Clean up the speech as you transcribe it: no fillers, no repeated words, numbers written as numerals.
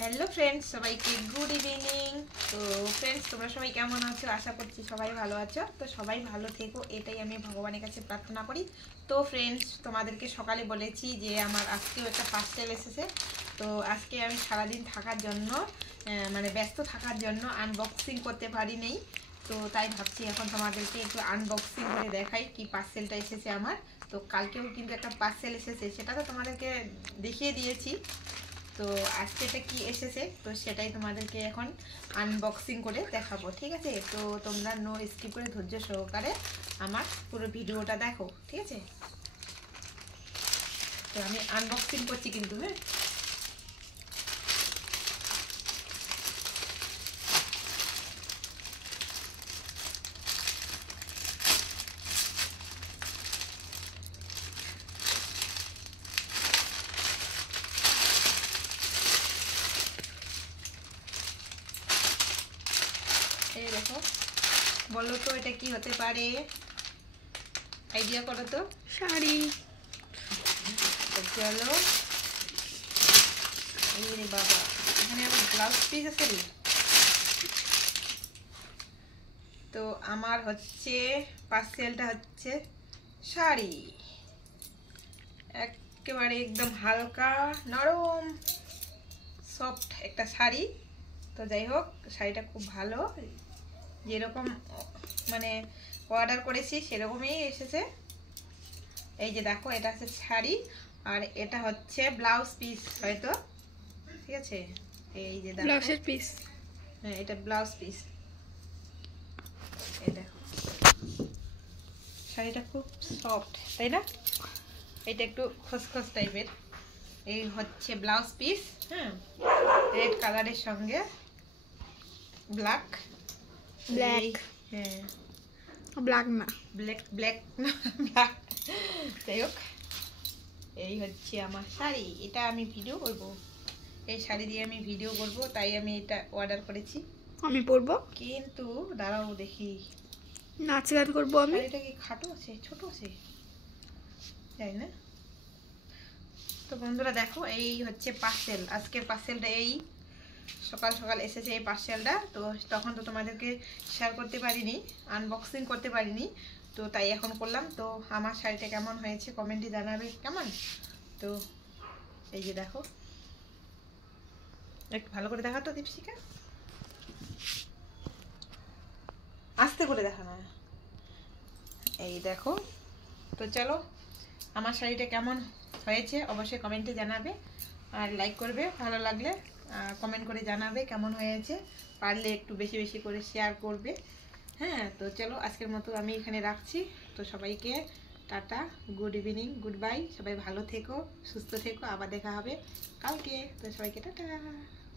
Hello friends, সবাইকে good evening. তো friends, তোমরা সবাই কেমন আছো? আশা করছি সবাই ভালো আছো। তো সবাই ভালো থেকো, এটাই আমি ভগবানের কাছে প্রার্থনা করি। তো ফ্রেন্ডস, তোমাদেরকে সকালে বলেছি যে আমার আজকেও একটা পার্সেল এসেছে। তো আজকে আমি সারাদিন থাকার জন্য মানে ব্যস্ত থাকার জন্য আনবক্সিং করতে পারিনি। তো তাই ভাবছি এখন তোমাদেরকে একটু আনবক্সিং করে দেখাই কি পার্সেলটা এসেছে আমার। তো কালকেও কিন্তু একটা পার্সেল এসেছে, সেটা তো তোমাদেরকে দেখিয়ে দিয়েছি। তো আজকে এটা কি এসেছে তো সেটাই তোমাদেরকে এখন আনবক্সিং করে দেখাবো, ঠিক আছে? তো তোমরা নো স্কিপ করে ধৈর্য সহকারে আমার পুরো ভিডিওটা দেখো, ঠিক আছে? তো আমি আনবক্সিং করছি কিন্তু, হ্যাঁ। এই দেখো, বলো তো এটা কি হতে পারে? আইডিয়া করো তো। শাড়ি। চলো, এই রে বাবা, এখানে আবার ব্লাউজ পিস আছে রে। তো আমার হচ্ছে পার্সেলটা হচ্ছে শাড়ি, একেবারে একদম হালকা নরম সফট একটা শাড়ি। তো যাই হোক, শাড়িটা খুব ভালো, যেরকম মানে অর্ডার করেছি সেরকমই এসেছে। এই যে দেখো, এটা হচ্ছে শাড়ি আর এটা হচ্ছে ব্লাউজ পিস হয়তো, ঠিক আছে? এই যে দেখো, ব্লাউজের পিস। হ্যাঁ, এটা ব্লাউজ পিস। এই দেখো, শাড়িটা খুব সফট, তাই না? এটা একটু খসখস টাইপের। এই হচ্ছে ব্লাউজ পিস, হ্যাঁ, রেড কালারের সঙ্গে ব্ল্যাক। ব্ল্যাক। হ্যাঁ, ব্ল্যাক না, ব্ল্যাক ব্ল্যাক না, ব্ল্যাক। যাই হোক, এই হচ্ছে আমার শাড়ি। এটা আমি ভিডিও করব, এই শাড়ি দিয়ে আমি ভিডিও করব, তাই আমি এটা অর্ডার করেছি। আমি পরবো, কিন্তু দাঁড়াও দেখি, নাচ গান করবো আমি। শাড়িটা কি খাটো আছে ছোট আছে জানি না। তো বন্ধুরা দেখো, এই হচ্ছে পার্সেল। আজকের পার্সেলটা এই সকাল সকাল এসেছে এই পার্সেলটা। তো তখন তো তোমাদেরকে শেয়ার করতে পারিনি, আনবক্সিং করতে পারিনি, তো তাই এখন করলাম। তো আমার শাড়িটা কেমন হয়েছে কমেন্টে জানাবে কেমন। তো এই যে দেখো, একটু ভালো করে দেখা তো দীপশিকা, আস্তে করে দেখা না। এই দেখো, তো চলো, আমার শাড়িটা কেমন হয়েছে অবশ্যই কমেন্টে জানাবে, আর লাইক করবে ভালো লাগলে, কমেন্ট করে জানাবে কেমন হয়েছে, পারলে একটু বেশি বেশি করে শেয়ার করবে, হ্যাঁ। তো চলো, আজকের মতো আমি এখানে রাখছি। তো সবাইকে tata, good evening, good bye. সবাই ভালো থেকো, সুস্থ থেকো, আবার দেখা হবে কালকে। তো সবাইকে টাটা।